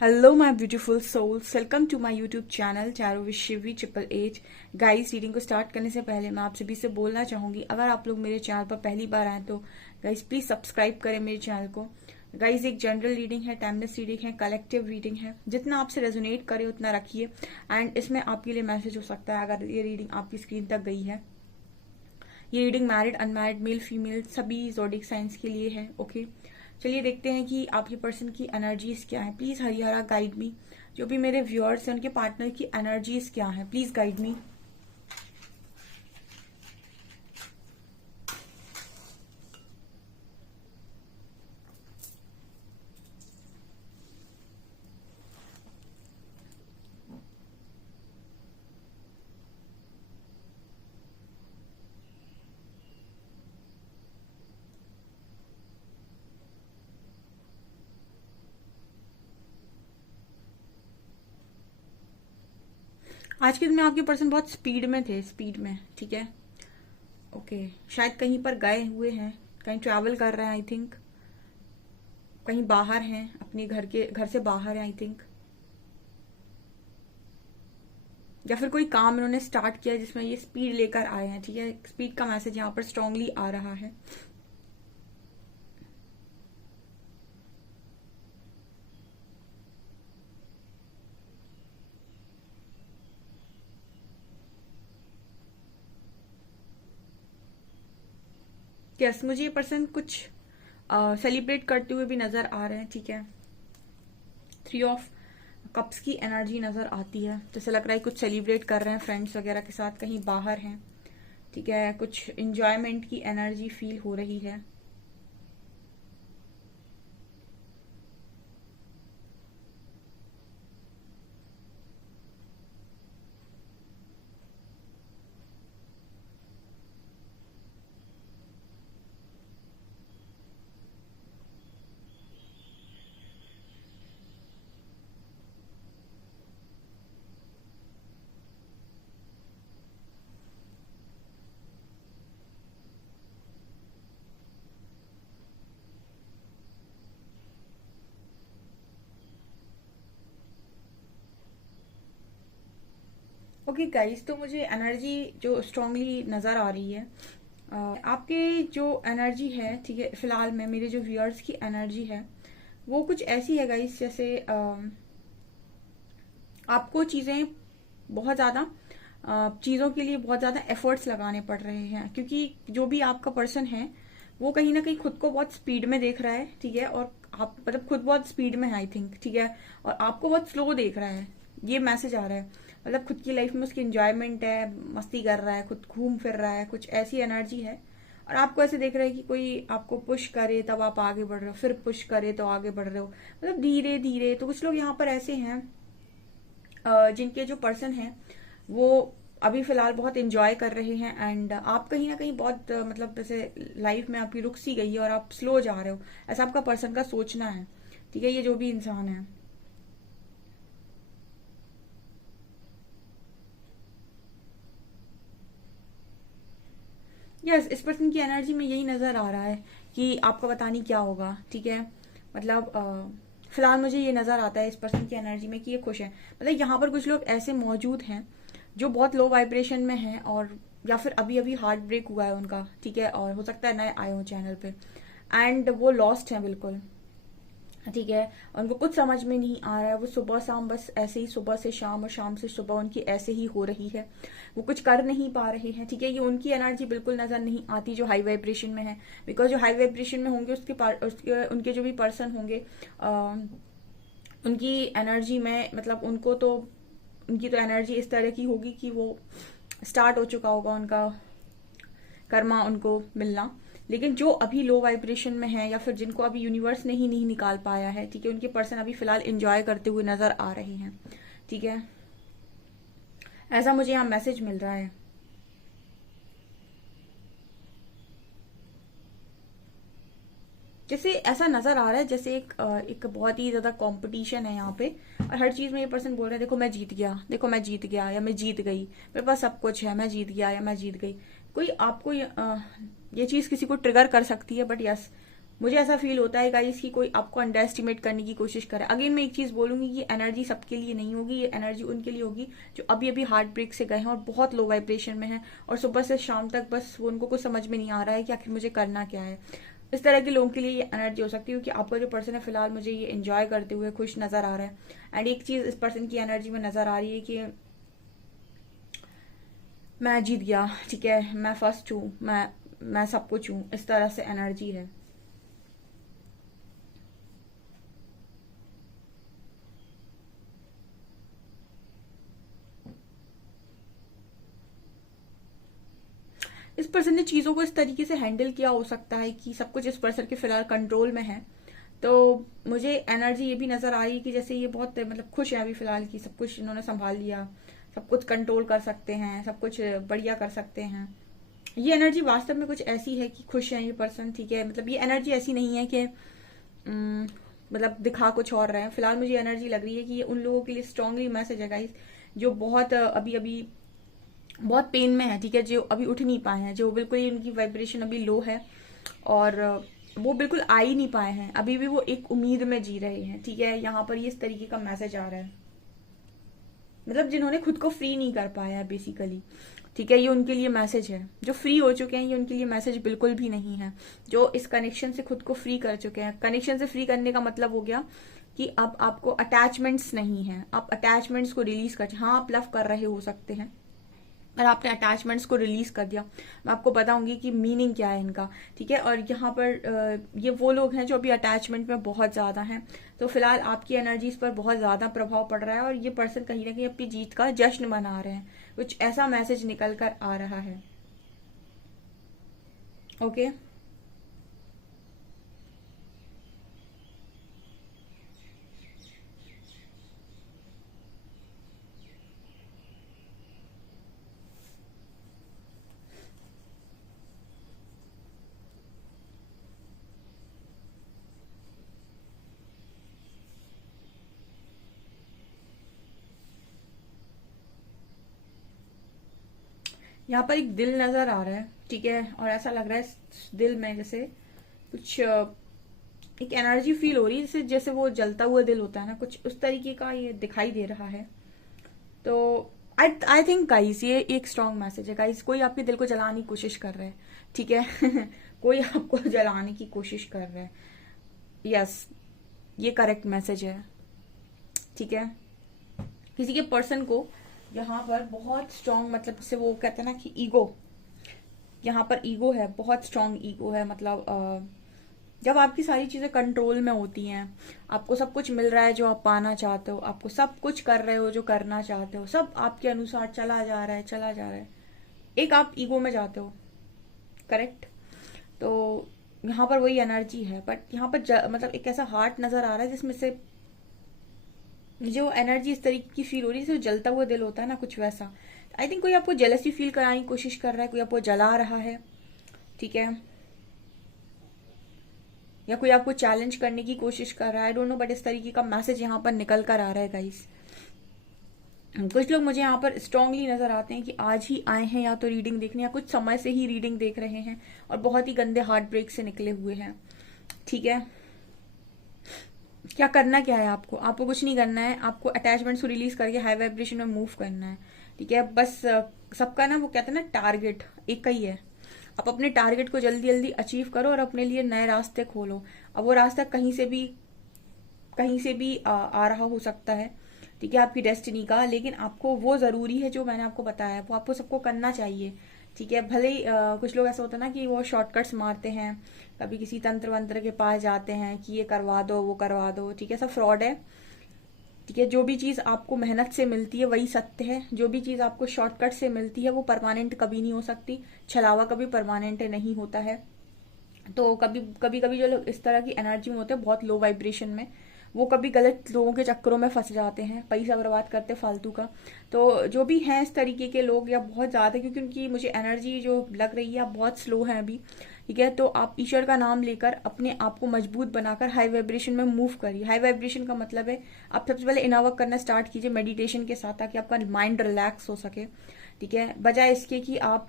Hello my beautiful souls, welcome to my YouTube channel चारों with Shivi 888। Guys, reading को start करने से पहले मैं आप सभी से बोलना चाहूंगी, अगर आप लोग मेरे चैनल पर पहली बार आए तो गाइस प्लीज सब्सक्राइब करें मेरे चैनल को। गाइस, एक जनरल रीडिंग है, टाइमलेस रीडिंग है, कलेक्टिव रीडिंग है। जितना आपसे रेजोनेट करे उतना रखिए। एंड इसमें आपके लिए मैसेज हो सकता है अगर ये रीडिंग आपकी स्क्रीन तक गई है। ये reading married, unmarried, male, female सभी ज़ोडिक साइंस के लिए है। ओके, चलिए देखते हैं कि आपके पर्सन की एनर्जीज क्या है। Please Harihara guide me. जो भी मेरे व्यूअर्स हैं उनके पार्टनर की एनर्जीज क्या है, प्लीज गाइड मी। आज के दिन में आपके पर्सन बहुत स्पीड में थे, स्पीड में, ठीक है। ओके, शायद कहीं पर गए हुए हैं, कहीं ट्रैवल कर रहे हैं आई थिंक, कहीं बाहर हैं, अपने घर से बाहर हैं आई थिंक, या फिर कोई काम उन्होंने स्टार्ट किया जिसमें ये स्पीड लेकर आए हैं, ठीक है। स्पीड का मैसेज यहाँ पर स्ट्रांगली आ रहा है। यस, मुझे ये पर्सन कुछ सेलिब्रेट करते हुए भी नजर आ रहे हैं, ठीक है। 3 ऑफ कप्स की एनर्जी नजर आती है, जैसे लग रहा है कुछ सेलिब्रेट कर रहे हैं फ्रेंड्स वगैरह के साथ, कहीं बाहर हैं, ठीक है। कुछ इंजॉयमेंट की एनर्जी फील हो रही है। ओके गाइस, तो मुझे एनर्जी जो स्ट्रांगली नजर आ रही है, आपके जो एनर्जी है, ठीक है, फिलहाल में मेरे जो व्यूअर्स की एनर्जी है वो कुछ ऐसी है गाइस, जैसे आपको चीजें बहुत ज्यादा चीजों के लिए बहुत ज्यादा एफर्ट्स लगाने पड़ रहे हैं, क्योंकि जो भी आपका पर्सन है वो कहीं ना कहीं खुद को बहुत स्पीड में देख रहा है, ठीक है। और आप मतलब खुद बहुत स्पीड में है आई थिंक, ठीक है। और आपको बहुत स्लो देख रहा है, ये मैसेज आ रहा है। मतलब खुद की लाइफ में उसकी एंजॉयमेंट है, मस्ती कर रहा है, खुद घूम फिर रहा है, कुछ ऐसी एनर्जी है। और आपको ऐसे देख रहा है कि कोई आपको पुश करे तब आप आगे बढ़ रहे हो, फिर पुश करे तो आगे बढ़ रहे हो, मतलब धीरे धीरे। तो कुछ लोग यहाँ पर ऐसे हैं जिनके जो पर्सन हैं वो अभी फिलहाल बहुत इंजॉय कर रहे हैं, एंड आप कहीं ना कहीं बहुत मतलब जैसे लाइफ में आपकी रुक सी गई है और आप स्लो जा रहे हो, ऐसा आपका पर्सन का सोचना है, ठीक है। ये जो भी इंसान है, यस, इस पर्सन की एनर्जी में यही नजर आ रहा है कि आपका पता नहीं क्या होगा, ठीक है। मतलब फिलहाल मुझे ये नजर आता है इस पर्सन की एनर्जी में कि ये खुश है। मतलब यहाँ पर कुछ लोग ऐसे मौजूद हैं जो बहुत लो वाइब्रेशन में हैं, और या फिर अभी अभी हार्ट ब्रेक हुआ है उनका, ठीक है। और हो सकता है नए आए हो चैनल पे, एंड वो लॉस्ट हैं बिल्कुल, ठीक है। उनको कुछ समझ में नहीं आ रहा है, वो सुबह शाम बस ऐसे ही, सुबह से शाम और शाम से सुबह उनकी ऐसे ही हो रही है। वो कुछ कर नहीं पा रहे हैं, ठीक है। ये उनकी एनर्जी बिल्कुल नजर नहीं आती जो हाई वाइब्रेशन में है, बिकॉज जो हाई वाइब्रेशन में होंगे उनके जो भी पर्सन होंगे, उनकी एनर्जी में मतलब उनकी तो एनर्जी इस तरह की होगी कि वो स्टार्ट हो चुका होगा उनका कर्मा उनको मिलना। लेकिन जो अभी लो वाइब्रेशन में है, या फिर जिनको अभी यूनिवर्स ने ही नहीं निकाल पाया है, ठीक है, उनके पर्सन अभी फिलहाल एंजॉय करते हुए नजर आ रहे हैं, ठीक है। ऐसा मुझे यहाँ मैसेज मिल रहा है। जैसे ऐसा नजर आ रहा है जैसे एक बहुत ही ज्यादा कंपटीशन है यहाँ पे, और हर चीज में ये पर्सन बोल रहा है देखो मैं जीत गया, देखो मैं जीत गया, या मैं जीत गई, मेरे पास सब कुछ है, मैं जीत गया या मैं जीत गई। कोई आपको ये चीज किसी को ट्रिगर कर सकती है, बट यस, मुझे ऐसा फील होता है गाइस कि कोई आपको अंडर एस्टिमेट करने की कोशिश करे। अगेन मैं एक चीज बोलूंगी कि एनर्जी सबके लिए नहीं होगी, ये एनर्जी उनके लिए होगी जो अभी अभी हार्ट ब्रेक से गए हैं और बहुत लो वाइब्रेशन में हैं, और सुबह से शाम तक बस वो उनको कुछ समझ में नहीं आ रहा है कि आखिर मुझे करना क्या है। इस तरह के लोगों के लिए ये एनर्जी हो सकती है, क्योंकि आपका जो पर्सन है फिलहाल मुझे ये एंजॉय करते हुए खुश नजर आ रहा है। एंड एक चीज इस पर्सन की एनर्जी में नजर आ रही है कि मैं जीत गया, ठीक है, मैं फर्स्ट हूँ, मैं सब कुछ हूँ, इस तरह से एनर्जी है। इस पर्सन ने चीजों को इस तरीके से हैंडल किया हो सकता है कि सब कुछ इस पर्सन के फिलहाल कंट्रोल में है। तो मुझे एनर्जी ये भी नजर आ रही है कि जैसे ये बहुत मतलब खुश है अभी फिलहाल की सब कुछ इन्होंने संभाल लिया, सब कुछ कंट्रोल कर सकते हैं, सब कुछ बढ़िया कर सकते हैं। ये एनर्जी वास्तव में कुछ ऐसी है कि खुश है ये पर्सन, ठीक है। मतलब ये एनर्जी ऐसी नहीं है कि मतलब दिखा कुछ और रहे हैं। फिलहाल मुझे एनर्जी लग रही है कि ये उन लोगों के लिए स्ट्रांगली मैसेज है गाइस, जो बहुत अभी अभी बहुत पेन में है, ठीक है, जो अभी उठ नहीं पाए हैं, जो बिल्कुल ही उनकी वाइब्रेशन अभी लो है, और वो बिल्कुल आ ही नहीं पाए हैं, अभी भी वो एक उम्मीद में जी रहे हैं, ठीक है। यहाँ पर ये इस तरीके का मैसेज आ रहा है, मतलब जिन्होंने खुद को फ्री नहीं कर पाया है बेसिकली, ठीक है, ये उनके लिए मैसेज है। जो फ्री हो चुके हैं ये उनके लिए मैसेज बिल्कुल भी नहीं है। जो इस कनेक्शन से खुद को फ्री कर चुके हैं, कनेक्शन से फ्री करने का मतलब हो गया कि अब आपको अटैचमेंट्स नहीं है, आप अटैचमेंट्स को रिलीज कर, हाँ आप लव कर रहे हो सकते हैं, और आपने अटैचमेंट्स को रिलीज कर दिया। मैं आपको बताऊंगी कि मीनिंग क्या है इनका, ठीक है। और यहाँ पर ये वो लोग हैं जो अभी अटैचमेंट में बहुत ज्यादा हैं, तो फिलहाल आपकी एनर्जीज पर बहुत ज्यादा प्रभाव पड़ रहा है, और ये पर्सन कहीं ना कहीं अपनी जीत का जश्न मना रहे हैं, कुछ ऐसा मैसेज निकल कर आ रहा है। ओके, यहाँ पर एक दिल नजर आ रहा है, ठीक है, और ऐसा लग रहा है इस दिल में जैसे कुछ एक एनर्जी फील हो रही है, जैसे जैसे वो जलता हुआ दिल होता है ना, कुछ उस तरीके का ये दिखाई दे रहा है। तो आई थिंक गाइस ये एक स्ट्रांग मैसेज है गाइस, कोई आपके दिल को जलाने की कोशिश कर रहा है, ठीक है। कोई आपको जलाने की कोशिश कर रहा है, यस, ये करेक्ट मैसेज है, ठीक है। किसी के पर्सन को यहाँ पर बहुत स्ट्रांग, मतलब जैसे वो कहते हैं ना कि ईगो, यहाँ पर ईगो है, बहुत स्ट्रांग ईगो है। मतलब जब आपकी सारी चीजें कंट्रोल में होती हैं, आपको सब कुछ मिल रहा है जो आप पाना चाहते हो, आपको सब कुछ कर रहे हो जो करना चाहते हो, सब आपके अनुसार चला जा रहा है, चला जा रहा है, एक आप ईगो में जाते हो, करेक्ट। तो यहाँ पर वही एनर्जी है, बट यहाँ पर मतलब एक ऐसा हार्ट नजर आ रहा है जिसमें से जो एनर्जी इस तरीके की फील हो रही है, जैसे जलता हुआ दिल होता है ना, कुछ वैसा। आई थिंक कोई आपको जेलसी फील कराने की कोशिश कर रहा है, कोई आपको जला रहा है, ठीक है, या कोई आपको चैलेंज करने की कोशिश कर रहा है, आई डोंट नो, बट इस तरीके का मैसेज यहाँ पर निकल कर आ रहा है गाइस। कुछ लोग मुझे यहाँ पर स्ट्रांगली नजर आते हैं कि आज ही आए हैं या तो रीडिंग देखने, या कुछ समय से ही रीडिंग देख रहे हैं, और बहुत ही गंदे हार्ट ब्रेक से निकले हुए हैं, ठीक है। क्या करना क्या है आपको, आपको कुछ नहीं करना है, आपको अटैचमेंट को रिलीज करके हाई वाइब्रेशन में मूव करना है, ठीक है। बस सबका ना वो कहते हैं ना टारगेट एक का ही है, आप अपने टारगेट को जल्दी जल्दी अचीव करो और अपने लिए नए रास्ते खोलो। अब वो रास्ता कहीं से भी आ रहा हो सकता है, ठीक है, आपकी डेस्टिनी का, लेकिन आपको वो जरूरी है जो मैंने आपको बताया, वो आपको सबको करना चाहिए, ठीक है। भले ही कुछ लोग ऐसा होता है ना कि वो शॉर्टकट्स मारते हैं, कभी किसी तंत्र वंत्र के पास जाते हैं कि ये करवा दो वो करवा दो, ठीक है, सब फ्रॉड है, ठीक है। जो भी चीज आपको मेहनत से मिलती है वही सत्य है, जो भी चीज आपको शॉर्टकट से मिलती है वो परमानेंट कभी नहीं हो सकती, छलावा कभी परमानेंट नहीं होता है। तो कभी कभी कभी जो लोग इस तरह की एनर्जी में होते हैं, बहुत लो वाइब्रेशन में, वो कभी गलत लोगों के चक्करों में फंस जाते हैं, पैसा बर्बाद करते फालतू का। तो जो भी हैं इस तरीके के लोग, या बहुत ज्यादा, क्योंकि उनकी मुझे एनर्जी जो लग रही है आप बहुत स्लो है अभी, ठीक है, तो आप ईश्वर का नाम लेकर अपने आप को मजबूत बनाकर हाई वाइब्रेशन में मूव करिए। हाई वाइब्रेशन का मतलब है आप सबसे पहले इनावर्क करना स्टार्ट कीजिए मेडिटेशन के साथ, ताकि आपका माइंड रिलैक्स हो सके, ठीक है, बजाय इसके कि आप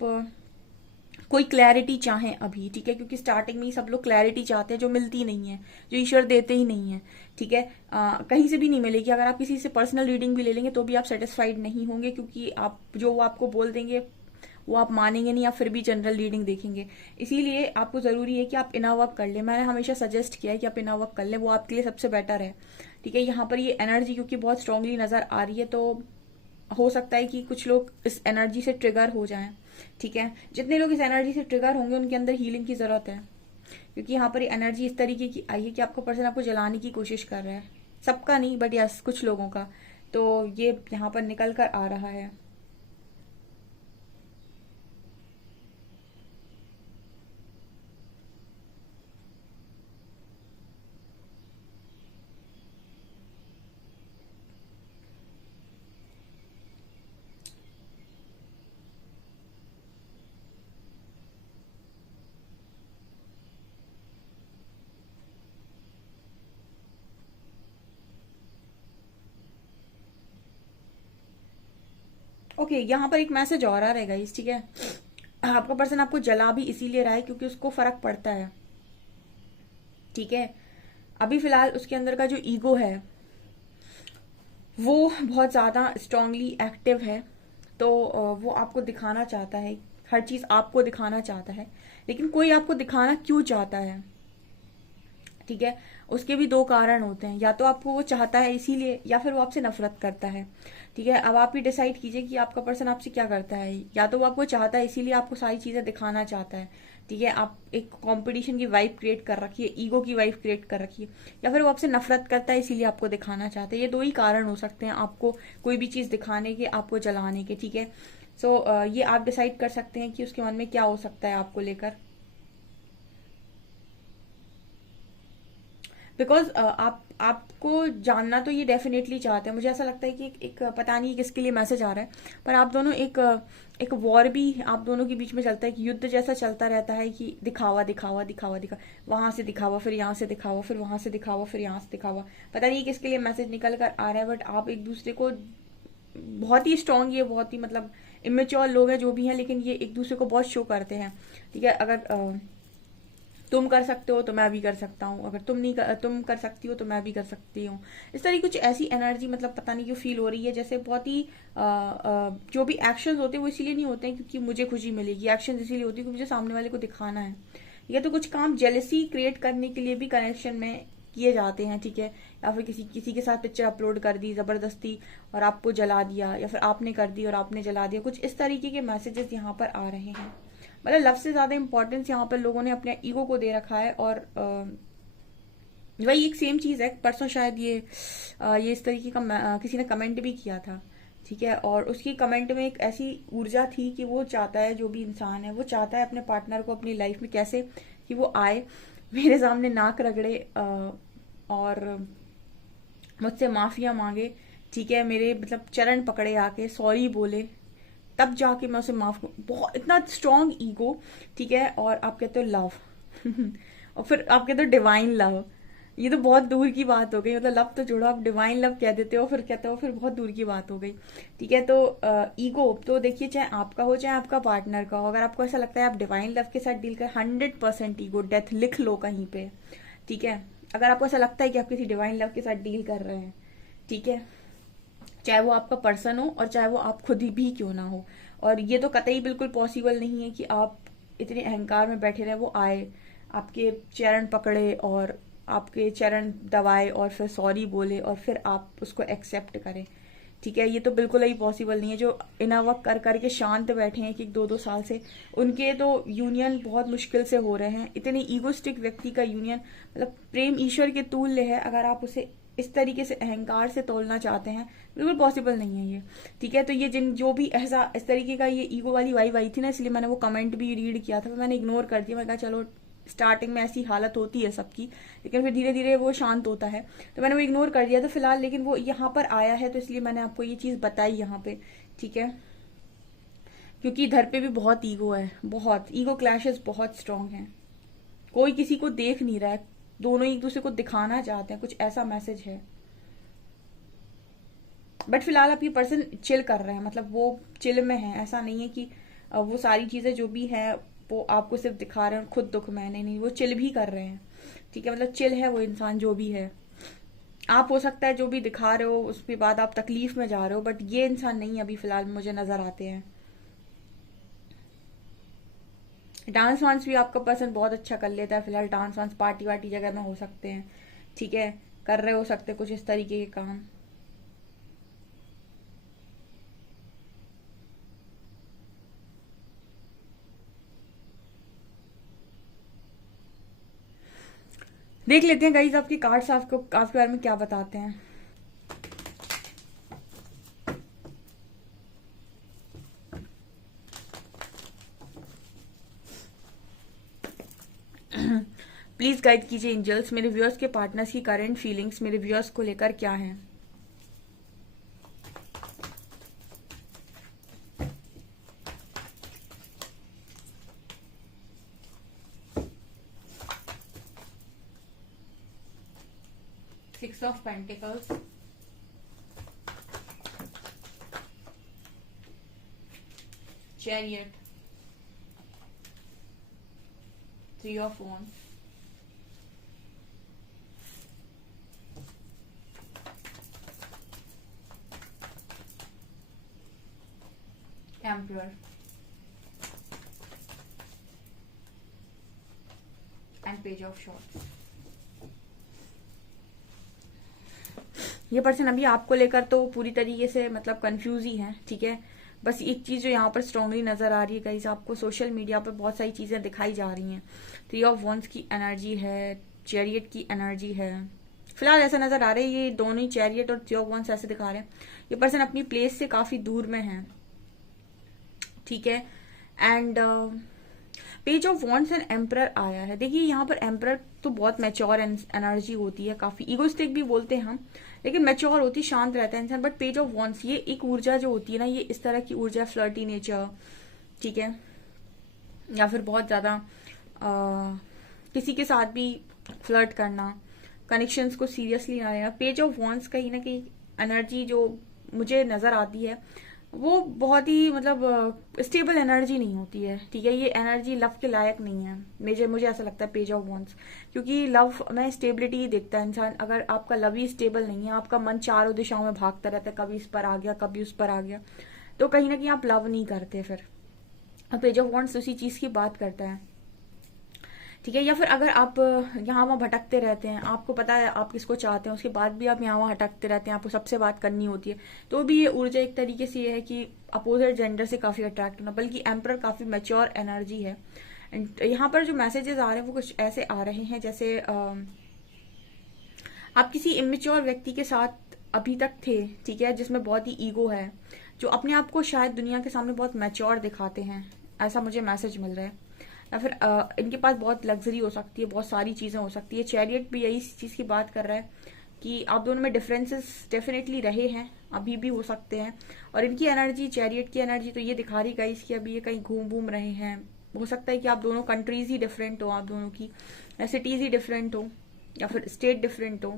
कोई क्लैरिटी चाहें अभी, ठीक है, क्योंकि स्टार्टिंग में ही सब लोग क्लैरिटी चाहते हैं जो मिलती नहीं है, जो ईश्वर देते ही नहीं है, ठीक है। कहीं से भी नहीं मिलेगी। अगर आप किसी से पर्सनल रीडिंग भी ले लेंगे तो भी आप सेटिस्फाइड नहीं होंगे, क्योंकि आप जो वो आपको बोल देंगे वो आप मानेंगे नहीं, आप फिर भी जनरल रीडिंग देखेंगे। इसीलिए आपको जरूरी है कि आप इनर वर्क कर लें। मैंने हमेशा सजेस्ट किया है कि आप इनर वर्क कर लें, वो आपके लिए सबसे बेटर है, ठीक है। यहाँ पर ये एनर्जी क्योंकि बहुत स्ट्रांगली नजर आ रही है, तो हो सकता है कि कुछ लोग इस एनर्जी से ट्रिगर हो जाएं, ठीक है। जितने लोग इस एनर्जी से ट्रिगर होंगे उनके अंदर हीलिंग की जरूरत है, क्योंकि यहाँ पर एनर्जी इस तरीके की आई है कि आपका पर्सन आपको जलाने की कोशिश कर रहा है। सबका नहीं, बट यस कुछ लोगों का, तो ये यहाँ पर निकल कर आ रहा है। ओके, यहाँ पर एक मैसेज और आ रहेगा इस, ठीक है। आपका पर्सन आपको जला भी इसीलिए रहा है क्योंकि उसको फर्क पड़ता है, ठीक है। अभी फिलहाल उसके अंदर का जो ईगो है वो बहुत ज्यादा स्ट्रांगली एक्टिव है, तो वो आपको दिखाना चाहता है, हर चीज आपको दिखाना चाहता है। लेकिन कोई आपको दिखाना क्यों चाहता है, ठीक है, उसके भी दो कारण होते हैं। या तो आपको वो चाहता है इसीलिए, या फिर वो आपसे नफरत करता है, ठीक है। अब आप ही डिसाइड कीजिए कि आपका पर्सन आपसे क्या करता है। या तो वो आपको चाहता है इसीलिए आपको सारी चीजें दिखाना चाहता है, ठीक है। आप एक कंपटीशन की वाइब क्रिएट कर रखी है, ईगो की वाइब क्रिएट कर रखी है। या फिर वो आपसे नफरत करता है इसीलिए आपको दिखाना चाहता है। ये दो ही कारण हो सकते हैं आपको कोई भी चीज दिखाने के, आपको जलाने के, ठीक है। सो ये आप डिसाइड कर सकते हैं कि उसके मन में क्या हो सकता है आपको लेकर। बिकॉज आपको जानना तो ये डेफिनेटली चाहते हैं। मुझे ऐसा लगता है कि एक पता नहीं किसके लिए मैसेज आ रहा है, पर आप दोनों एक वॉर भी आप दोनों के बीच में चलता है, कि युद्ध जैसा चलता रहता है, कि दिखावा दिखावा दिखावा दिखा, वहां से दिखावा, फिर यहाँ से दिखावा, फिर वहां से दिखावा, फिर यहाँ से दिखावा। पता नहीं किसके लिए मैसेज निकल कर आ रहा है, बट आप एक दूसरे को बहुत ही स्ट्रांग, ये बहुत ही मतलब इमेच्योर लोग हैं जो भी हैं, लेकिन ये एक दूसरे को बहुत शो करते हैं, ठीक है। अगर तुम कर सकते हो तो मैं भी कर सकता हूँ, अगर तुम कर सकती हो तो मैं भी कर सकती हूँ। इस तरह की कुछ ऐसी एनर्जी मतलब पता नहीं क्यों फील हो रही है, जैसे बहुत ही जो भी एक्शंस होते हैं वो इसीलिए नहीं होते हैं क्योंकि मुझे खुशी मिलेगी, एक्शंस इसीलिए होती है क्योंकि मुझे सामने वाले को दिखाना है। या तो कुछ काम जेलसी क्रिएट करने के लिए भी कनेक्शन में किए जाते हैं, ठीक है। या फिर किसी किसी के साथ पिक्चर अपलोड कर दी जबरदस्ती और आपको जला दिया, या फिर आपने कर दी और आपने जला दिया। कुछ इस तरीके के मैसेजेस यहाँ पर आ रहे हैं। मतलब लव से ज्यादा इंपॉर्टेंस यहाँ पर लोगों ने अपने ईगो को दे रखा है। और वही एक सेम चीज है, परसों शायद ये इस तरीके का किसी ने कमेंट भी किया था, ठीक है। और उसकी कमेंट में एक ऐसी ऊर्जा थी कि वो चाहता है, जो भी इंसान है वो चाहता है अपने पार्टनर को अपनी लाइफ में कैसे कि वो आए, मेरे सामने नाक रगड़े और मुझसे माफिया मांगे, ठीक है, मेरे मतलब चरण पकड़े आके सॉरी बोले, तब जाके मैं उसे माफ करूं। बहुत इतना स्ट्रांग ईगो, ठीक है। और आप कहते हो लव और फिर आप कहते हो डिवाइन लव। ये तो बहुत दूर की बात हो गई, मतलब लव तो जोड़ो, आप डिवाइन लव कह देते हो, फिर कहते हो, फिर बहुत दूर की बात हो गई, ठीक है। तो ईगो तो देखिए, चाहे आपका हो चाहे आपका पार्टनर का हो, अगर आपको ऐसा लगता है आप डिवाइन लव के साथ डील कर, 100% ईगो डेथ लिख लो कहीं पे, ठीक है। अगर आपको ऐसा लगता है कि आप किसी डिवाइन लव के साथ डील कर रहे हैं, ठीक है, चाहे वो आपका पर्सन हो और चाहे वो आप खुद ही भी क्यों ना हो। और ये तो कतई बिल्कुल पॉसिबल नहीं है कि आप इतने अहंकार में बैठे रहे, वो आए आपके चरण पकड़े और आपके चरण दबाए और फिर सॉरी बोले और फिर आप उसको एक्सेप्ट करें, ठीक है। ये तो बिल्कुल ही पॉसिबल नहीं है। जो इनर वर्क कर करके शांत बैठे हैं कि 2-2 साल से, उनके तो यूनियन बहुत मुश्किल से हो रहे हैं। इतने ईगोस्टिक व्यक्ति का यूनियन, मतलब प्रेम ईश्वर के तुल्य है, अगर आप उसे इस तरीके से अहंकार से तोलना चाहते हैं, बिल्कुल पॉसिबल नहीं है ये, ठीक है। तो ये जिन जो भी ऐसा इस तरीके का ये ईगो वाली वाइब आई थी ना, इसलिए मैंने वो कमेंट भी रीड किया था, मैंने इग्नोर कर दिया। मैंने कहा चलो, स्टार्टिंग में ऐसी हालत होती है सबकी, लेकिन फिर धीरे धीरे वो शांत होता है, तो मैंने वो इग्नोर कर दिया था फिलहाल। लेकिन वो यहाँ पर आया है तो इसलिए मैंने आपको ये चीज बताई यहाँ पे, ठीक है। क्योंकि इधर पे भी बहुत ईगो है, बहुत ईगो क्लैशेस बहुत स्ट्रांग हैं। कोई किसी को देख नहीं रहा है, दोनों एक दूसरे को दिखाना चाहते हैं, कुछ ऐसा मैसेज है। बट फिलहाल आप ये पर्सन चिल कर रहे हैं, मतलब वो चिल में है। ऐसा नहीं है कि वो सारी चीजें जो भी है वो आपको सिर्फ दिखा रहे हैं, खुद दुख में नहीं, नहीं वो चिल भी कर रहे हैं, ठीक है, मतलब चिल है वो इंसान जो भी है। आप हो सकता है जो भी दिखा रहे हो उसके बाद आप तकलीफ में जा रहे हो, बट ये इंसान नहीं अभी फिलहाल मुझे नजर आते हैं। डांस वांस भी आपका पर्सन बहुत अच्छा कर लेता है फिलहाल, डांस वांस पार्टी वार्टी जगह में हो सकते हैं, ठीक है, कर रहे हो सकते कुछ इस तरीके के काम। देख लेते हैं गाइस आपकी कार्ड्स आपको आपके बारे में क्या बताते हैं। प्लीज गाइड कीजिए एंजल्स, मेरे व्यूअर्स के पार्टनर्स की करंट फीलिंग्स मेरे व्यूअर्स को लेकर क्या है। Six of pentacles, chariot, three of wands, emperor and page of shorts. ये पर्सन अभी आपको लेकर तो पूरी तरीके से मतलब कंफ्यूज ही है, ठीक है। बस एक चीज जो यहाँ पर स्ट्रांगली नजर आ रही है गाइस, आपको सोशल मीडिया पर बहुत सारी चीजें दिखाई जा रही हैं। थ्री ऑफ wands की एनर्जी है, चैरियट की एनर्जी है, फिलहाल ऐसा नजर आ रहा है ये दोनों ही चैरियट और थ्री ऑफ wands ऐसे दिखा रहे हैं ये पर्सन अपनी प्लेस से काफी दूर में है, ठीक है। And page of wands and emperor आया है। देखिए यहाँ पर एम्परर तो बहुत मैच्योर एनर्जी होती है, काफी ईगोइस्टिक भी बोलते हैं हम, लेकिन मैच्योर होती है, शांत रहता है इंसान। बट पेज ऑफ वॉन्ड्स ये एक ऊर्जा जो होती है ना, ये इस तरह की ऊर्जा, फ्लर्टी नेचर, ठीक है, या फिर बहुत ज्यादा किसी के साथ भी फ्लर्ट करना, कनेक्शंस को सीरियसली ना लेना। पेज ऑफ वॉन्ड्स कहीं ना कहीं एनर्जी जो मुझे नजर आती है वो बहुत ही मतलब स्टेबल एनर्जी नहीं होती है, ठीक है। ये एनर्जी लव के लायक नहीं है, मुझे ऐसा लगता है पेज ऑफ वॉन्ड्स, क्योंकि लव में स्टेबिलिटी ही देखता है इंसान। अगर आपका लव ही स्टेबल नहीं है, आपका मन चारों दिशाओं में भागता रहता है, कभी इस पर आ गया कभी उस पर आ गया, तो कहीं ना कहीं आप लव नहीं करते फिर। पेज ऑफ वॉन्ड्स उसी चीज की बात करता है, ठीक है। या फिर अगर आप यहाँ वहाँ भटकते रहते हैं, आपको पता है आप किसको चाहते हैं, उसके बाद भी आप यहाँ वहाँ भटकते रहते हैं, आपको सबसे बात करनी होती है, तो भी ये ऊर्जा एक तरीके से ये है कि अपोजिट जेंडर से काफी अट्रैक्ट होना। बल्कि एम्परर काफी मैच्योर एनर्जी है। एंड यहाँ पर जो मैसेजेस आ रहे हैं वो कुछ ऐसे आ रहे हैं जैसे आप किसी इमेच्योर व्यक्ति के साथ अभी तक थे, ठीक है, जिसमें बहुत ही ईगो है, जो अपने आप को शायद दुनिया के सामने बहुत मैच्योर दिखाते हैं, ऐसा मुझे मैसेज मिल रहा है। या फिर इनके पास बहुत लग्जरी हो सकती है, बहुत सारी चीजें हो सकती है। चैरियट भी यही चीज की बात कर रहा है कि आप दोनों में डिफरेंसेस डेफिनेटली रहे हैं, अभी भी हो सकते हैं। और इनकी एनर्जी, चैरियट की एनर्जी तो ये दिखा रही गाइस कि अभी ये कहीं घूम घूम रहे हैं। हो सकता है कि आप दोनों कंट्रीज ही डिफरेंट हो, आप दोनों की सिटीज ही डिफरेंट हो, या फिर स्टेट डिफरेंट हो,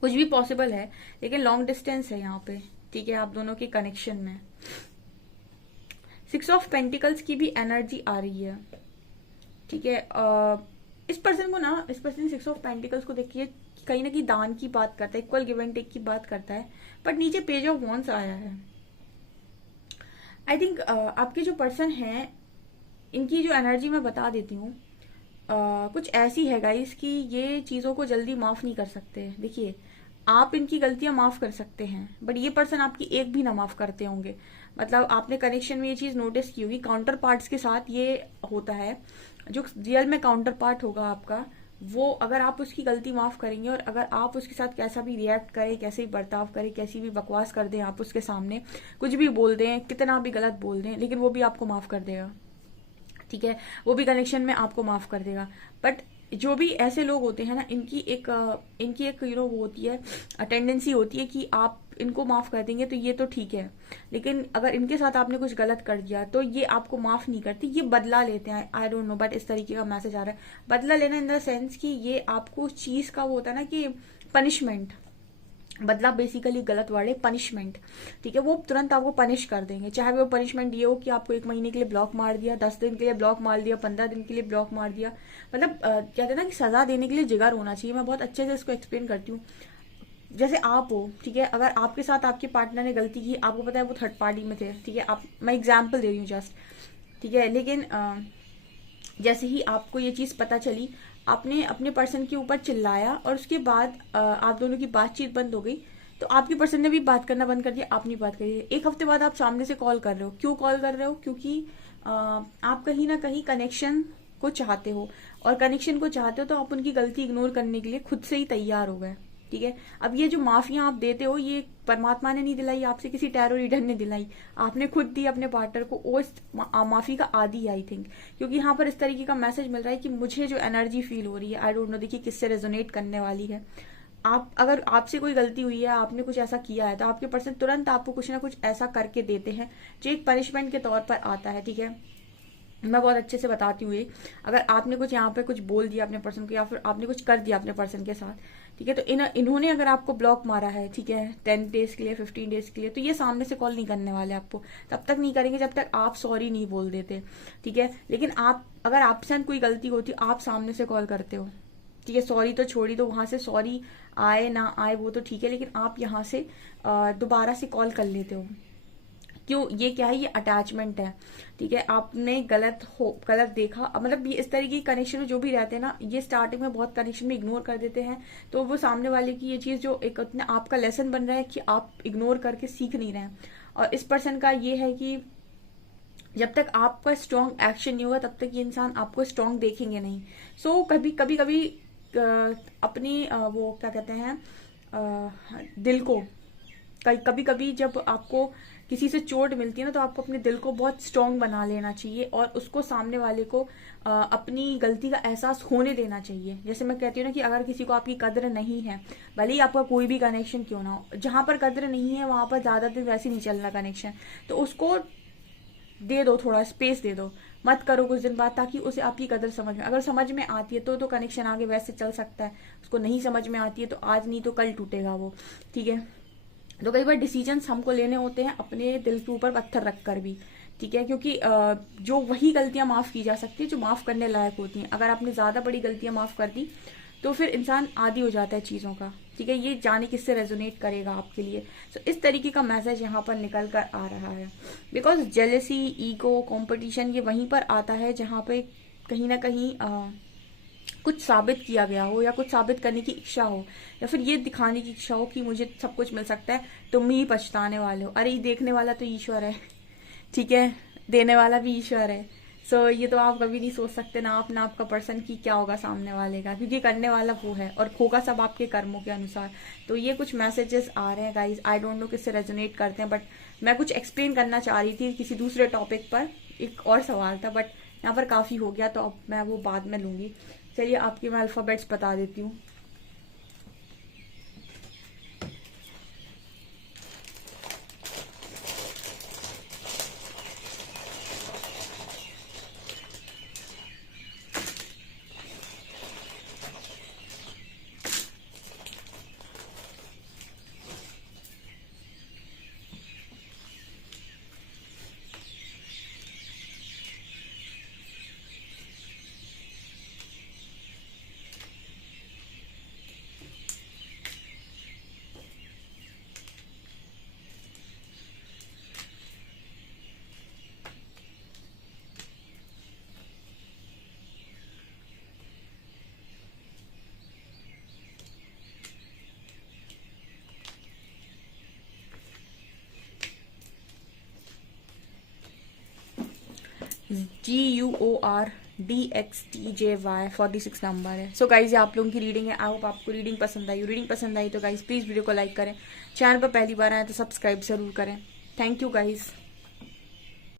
कुछ भी पॉसिबल है, लेकिन लॉन्ग डिस्टेंस है यहाँ पे, ठीक है, आप दोनों के कनेक्शन में। सिक्स ऑफ पेंटिकल्स की भी एनर्जी आ रही है, ठीक है। इस पर्सन को ना, इस पर्सन सिक्स ऑफ पेंटिकल्स को देखिए कहीं ना कहीं दान की बात करता है, इक्वल गिव एंड टेक की बात करता है, बट नीचे पेज ऑफ वॉन्ड्स आया है। आई थिंक आपके जो पर्सन है इनकी जो एनर्जी मैं बता देती हूँ, कुछ ऐसी है गाइस कि ये चीजों को जल्दी माफ नहीं कर सकते। देखिए आप इनकी गलतियां माफ कर सकते हैं, बट ये पर्सन आपकी एक भी ना माफ करते होंगे। मतलब आपने कनेक्शन में ये चीज नोटिस की होगी, काउंटर पार्ट्स के साथ ये होता है। जो रियल में काउंटर पार्ट होगा आपका, वो अगर आप उसकी गलती माफ करेंगे और अगर आप उसके साथ कैसा भी रिएक्ट करें, कैसे भी बर्ताव करें, कैसी भी बकवास कर दें आप उसके सामने, कुछ भी बोल दें, कितना भी गलत बोल दें, लेकिन वो भी आपको माफ कर देगा, ठीक है, वो भी कनेक्शन में आपको माफ कर देगा। बट जो भी ऐसे लोग होते हैं ना, इनकी एक वो होती है, टेंडेंसी होती है कि आप इनको माफ कर देंगे तो ये तो ठीक है, लेकिन अगर इनके साथ आपने कुछ गलत कर दिया तो ये आपको माफ नहीं करती, ये बदला लेते हैं। आई डोंट नो, बट इस तरीके का मैसेज आ रहा है। बदला लेना इन द सेंस कि ये आपको उस चीज का वो होता है ना कि पनिशमेंट, बदला बेसिकली गलत वर्ड है, पनिशमेंट, ठीक है। वो तुरंत आपको पनिश कर देंगे, चाहे वो पनिशमेंट ये हो कि आपको 1 महीने के लिए ब्लॉक मार दिया, 10 दिन के लिए ब्लॉक मार दिया, 15 दिन के लिए ब्लॉक मार दिया। मतलब कहते हैं ना कि सजा देने के लिए जिगर होना चाहिए। मैं बहुत अच्छे से इसको एक्सप्लेन करती हूँ। जैसे आप हो, ठीक है, अगर आपके साथ आपके पार्टनर ने गलती की, आपको पता है वो थर्ड पार्टी में थे, ठीक है, आप, मैं एग्जाम्पल दे रही हूँ जस्ट, ठीक है, लेकिन जैसे ही आपको ये चीज पता चली, आपने अपने पर्सन के ऊपर चिल्लाया और उसके बाद आप दोनों की बातचीत बंद हो गई, तो आपके पर्सन ने भी बात करना बंद कर दिया, आप नहीं बात करिए। 1 हफ्ते बाद आप सामने से कॉल कर रहे हो, क्यों कॉल कर रहे हो? क्योंकि आप कहीं ना कहीं कनेक्शन को चाहते हो, और कनेक्शन को चाहते हो तो आप उनकी गलती इग्नोर करने के लिए खुद से ही तैयार हो गए, ठीक है। अब ये जो माफियां आप देते हो, ये परमात्मा ने नहीं दिलाई आपसे, किसी टैरो रीडर ने दिलाई, आपने खुद दी अपने पार्टनर को। वो इस माफी का आदी, आई थिंक, क्योंकि यहाँ पर इस तरीके का मैसेज मिल रहा है कि मुझे जो एनर्जी फील हो रही है, आई डोंट नो, देखिए किससे रेजोनेट करने वाली है। आप, अगर आपसे कोई गलती हुई है, आपने कुछ ऐसा किया है, तो आपके पर्सन तुरंत आपको कुछ ना कुछ ऐसा करके देते हैं जो एक पनिशमेंट के तौर पर आता है, ठीक है। मैं बहुत अच्छे से बताती हूँ ये। अगर आपने कुछ यहाँ पे कुछ बोल दिया अपने पर्सन को, या फिर आपने कुछ कर दिया अपने पर्सन के साथ, ठीक है, तो इन्होंने अगर आपको ब्लॉक मारा है, ठीक है, 10 डेज के लिए, 15 डेज के लिए, तो ये सामने से कॉल नहीं करने वाले आपको, तब तक नहीं करेंगे जब तक आप सॉरी नहीं बोल देते, ठीक है। लेकिन आप, अगर आपसे कोई गलती होती, आप सामने से कॉल करते हो, ठीक है, सॉरी तो छोड़ी दो, वहां से सॉरी आए ना आए वो तो ठीक है, लेकिन आप यहाँ से दोबारा से कॉल कर लेते हो। क्यों? ये क्या है? ये अटैचमेंट है, ठीक है। आपने गलत देखा, मतलब ये इस तरीके की कनेक्शन में जो भी रहते हैं ना, ये स्टार्टिंग में बहुत कनेक्शन में इग्नोर कर देते हैं, तो वो सामने वाले की ये चीज जो एक अपने आपका लेसन बन रहा है कि आप इग्नोर करके सीख नहीं रहे हैं। और इस पर्सन का ये है कि जब तक आपका स्ट्रॉन्ग एक्शन नहीं होगा, तब तक ये इंसान आपको स्ट्रॉन्ग देखेंगे नहीं। सो कभी कभी अपनी वो क्या कहते हैं, दिल को, कभी कभी जब आपको किसी से चोट मिलती है ना, तो आपको अपने दिल को बहुत स्ट्रांग बना लेना चाहिए, और उसको सामने वाले को अपनी गलती का एहसास होने देना चाहिए। जैसे मैं कहती हूँ ना कि अगर किसी को आपकी कद्र नहीं है, भले ही आपका कोई भी कनेक्शन क्यों ना हो, जहां पर कद्र नहीं है वहां पर ज्यादा दिन वैसे नहीं चल रहा कनेक्शन, तो उसको दे दो, थोड़ा स्पेस दे दो, मत करो कुछ दिन बाद, ताकि उसे आपकी कदर समझ में, अगर समझ में आती है तो कनेक्शन आगे वैसे चल सकता है, उसको नहीं समझ में आती है तो आज नहीं तो कल टूटेगा वो, ठीक है। तो कई बार डिसीजंस हमको लेने होते हैं अपने दिल के ऊपर पत्थर रखकर भी, ठीक है, क्योंकि जो वही गलतियां माफ की जा सकती है जो माफ करने लायक होती हैं। अगर आपने ज्यादा बड़ी गलतियां माफ कर दी तो फिर इंसान आदी हो जाता है चीजों का, ठीक है। ये जाने किससे रेजोनेट करेगा आपके लिए। तो इस तरीके का मैसेज यहाँ पर निकल कर आ रहा है, बिकॉज जेलेसी, ईगो, कॉम्पिटिशन, ये वहीं पर आता है जहाँ पे कहीं ना कहीं कुछ साबित किया गया हो, या कुछ साबित करने की इच्छा हो, या फिर ये दिखाने की इच्छा हो कि मुझे सब कुछ मिल सकता है, तुम ही पछताने वाले हो। अरे ये देखने वाला तो ईश्वर है, ठीक है, देने वाला भी ईश्वर है। सो ये तो आप कभी नहीं सोच सकते ना आप ना आपका पर्सन की क्या होगा सामने वाले का, क्योंकि करने वाला वो है, और होगा सब आपके कर्मों के अनुसार। तो ये कुछ मैसेजेस आ रहे हैं गाइज, आई डोंट नो किससे रेजोनेट करते हैं, बट मैं कुछ एक्सप्लेन करना चाह रही थी किसी दूसरे टॉपिक पर, एक और सवाल था, बट यहाँ पर काफी हो गया, तो अब मैं वो बाद में लूंगी। चलिए आपकी मैं अल्फाबेट्स बता देती हूँ। GUORDXTJY 46 नंबर है। सो गाइज ये आप लोगों की रीडिंग है। आई होप आपको रीडिंग पसंद आई। रीडिंग पसंद आई तो गाइज प्लीज वीडियो को लाइक करें, चैनल पर पहली बार आए तो सब्सक्राइब जरूर करें। Thank you guys.